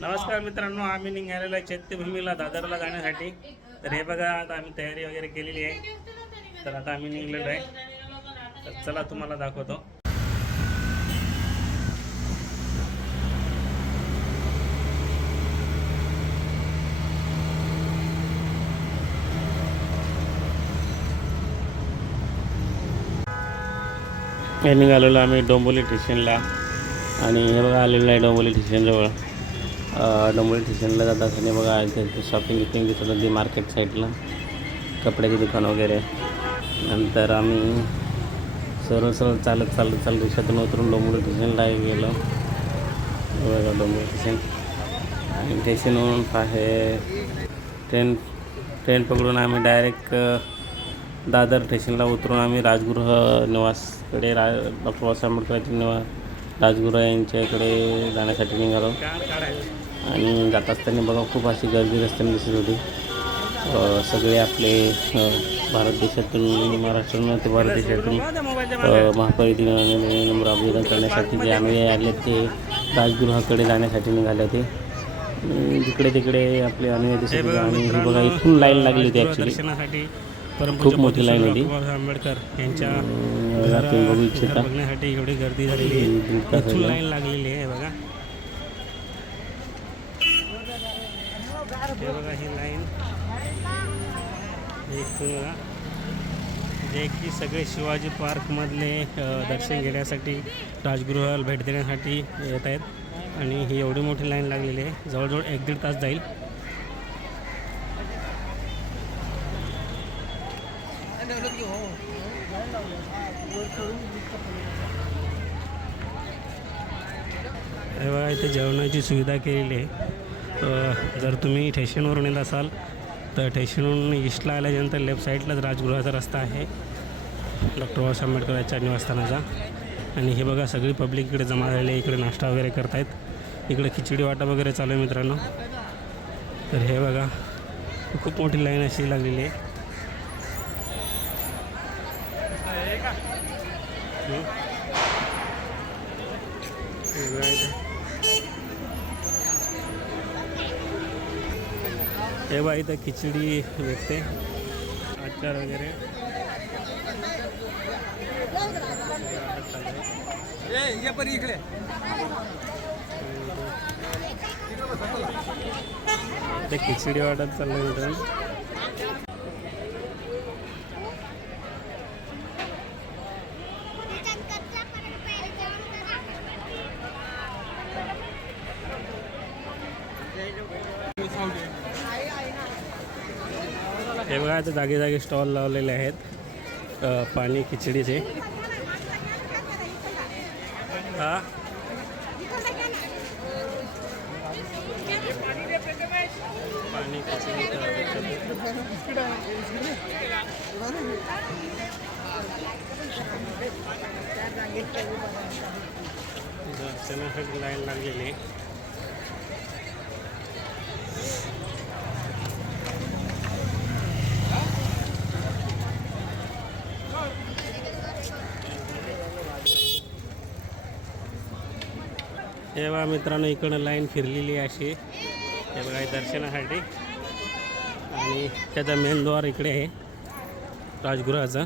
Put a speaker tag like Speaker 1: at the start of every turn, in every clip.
Speaker 1: नमस्कार मित्रांनो आम्ही निघालेलो आहे चैत्यभूमीला दादरला जाण्यासाठी. तर हे बघा आता आम्ही तयारी वगैरे केलेली आहे. तर आता आम्ही निघलेलो आहे. तर चला तुम्हाला दाखवतो. हे निघालेलो आम्ही डोंबोली स्टेशनला. आणि हे बघा आलेलं आहे डोंबोली स्टेशनजवळ. डोंबोली स्टेशनला जात असताना बघा इथे शॉपिंग गिपिंग दिसत होती मार्केट साईडला कपड्याचे दुकान वगैरे. नंतर आम्ही सरळ सरळ चालत चालत चालत रिक्षातून उतरून डोंबोली स्टेशनला गेलो. बघा डोंबोली स्टेशन आणि स्टेशनवरून आहे ट्रेन ट्रेन पकडून आम्ही डायरेक्ट दादर स्टेशनला उतरून आम्ही राजगृह निवासकडे रा डॉक्टर बाबासाहेब आंबेडकरांचे निवास राजगृह यांच्याकडे जाण्यासाठी निघालो. आणि जात असताना बघा खूप अशी गर्दी रस्त्याने दिसत होती. सगळे आपले भारत देशातून महाराष्ट्रातून ते भारत देशातून अ, महापरिनिर्वाण अभिवादन करण्यासाठी जे आम्ही आले ते राजगृहाकडे जाण्यासाठी निघाले होते. आणि जिकडे तिकडे आपले अनुभव दिसत होते. आणि बघा इथून लाईन लागली होती ॲक्च्युली खूप मोठी लाईन होती.
Speaker 2: आंबेडकर यांच्या बघण्यासाठी एवढी गर्दी झालेली आहे. इथून. लाईन लागलेली आहे बघा. हे बघा ही लाईन इथून बघा. जे की सगळे शिवाजी पार्कमधले दर्शन घेण्यासाठी राजगृहाला भेट देण्यासाठी येत आहेत. आणि ही एवढी मोठी लाईन लागलेली आहे. जवळजवळ एक दीड तास जाईल. हे बघा इथे जेवणाची सुविधा केलेली आहे. जर तुम्ही स्टेशनवरून येत असाल तर स्टेशनवरून ईस्टला आल्याच्यानंतर लेफ्ट साईडलाच राजगृहाचा रस्ता आहे. डॉक्टर बाबासाहेब आंबेडकरांच्या निवासस्थानाचा. आणि हे बघा सगळी पब्लिक इकडे जमा झालेली आहे इकडे नाश्ता वगैरे करतायत. इकडे खिचडी वाटा वगैरे चालू आहे मित्रांनो. तर हे बघा खूप मोठी लाईन अशी लागलेली आहे. हं. हे बघा इथे. खिचडी भेटते आचार वगैरे ते खिचडी वाटत चाललं मित्रांनो हे जागी जागी स्टॉल लावलेले आहेत. पाणी खिचडीचे. हा? पाणी दर्शनासाठी लाईन लागलेली. हे बघा मित्रांनो इकडं लाईन फिरलेली आहे अशी. हे बघा हे दर्शनासाठी. आणि त्याचा मेन द्वार इकडे आहे राजगृहाचा.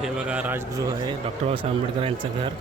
Speaker 2: हे बघा राजगृह आहे. डॉक्टर बाबासाहेब आंबेडकर यांचं घर.